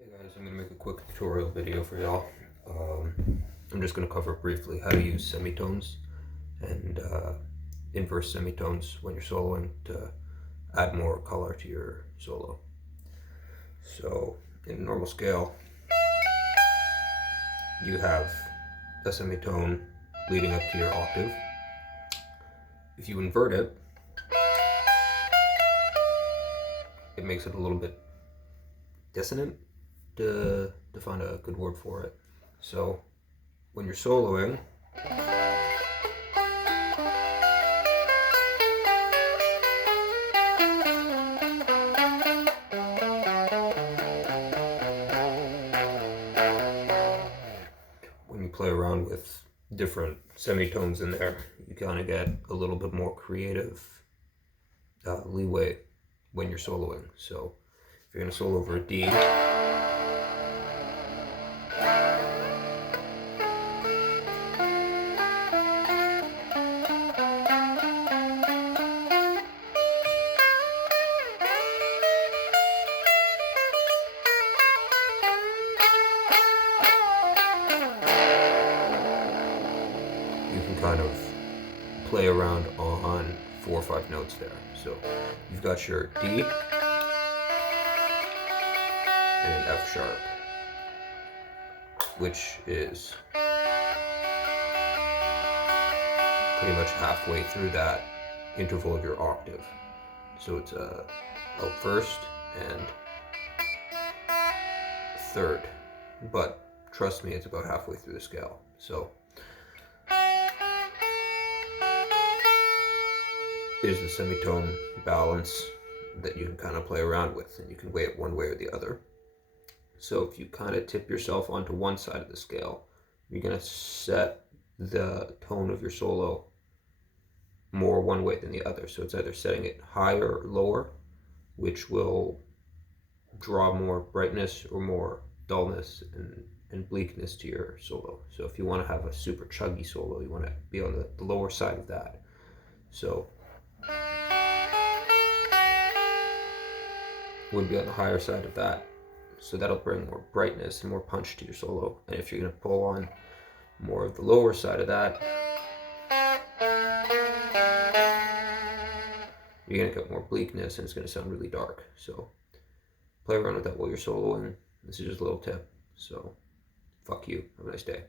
Hey guys, I'm going to make a quick tutorial video for y'all. I'm just going to cover briefly how to use semitones and inverse semitones when you're soloing to add more color to your solo. So in a normal scale, you have a semitone leading up to your octave. If you invert it, it makes it a little bit dissonant, to find a good word for it. So when you're soloing, when you play around with different semitones in there, you kind of get a little bit more creative leeway when you're soloing. So if you're going to solo over a D, you can kind of play around on 4 or 5 notes there. So you've got your D and an F sharp, which is pretty much halfway through that interval of your octave. So it's out first and third, but trust me, it's about halfway through the scale. So is the semitone balance that you can kind of play around with, and you can weigh it one way or the other. So if you kind of tip yourself onto one side of the scale, you're going to set the tone of your solo more one way than the other. So it's either setting it higher or lower, which will draw more brightness or more dullness and bleakness to your solo. So if you want to have a super chuggy solo, you want to be on the lower side of that. So would be on the higher side of that. So that'll bring more brightness and more punch to your solo. And if you're going to pull on more of the lower side of that, you're going to get more bleakness and it's going to sound really dark. So play around with that while you're soloing. This is just a little tip. So fuck you. Have a nice day.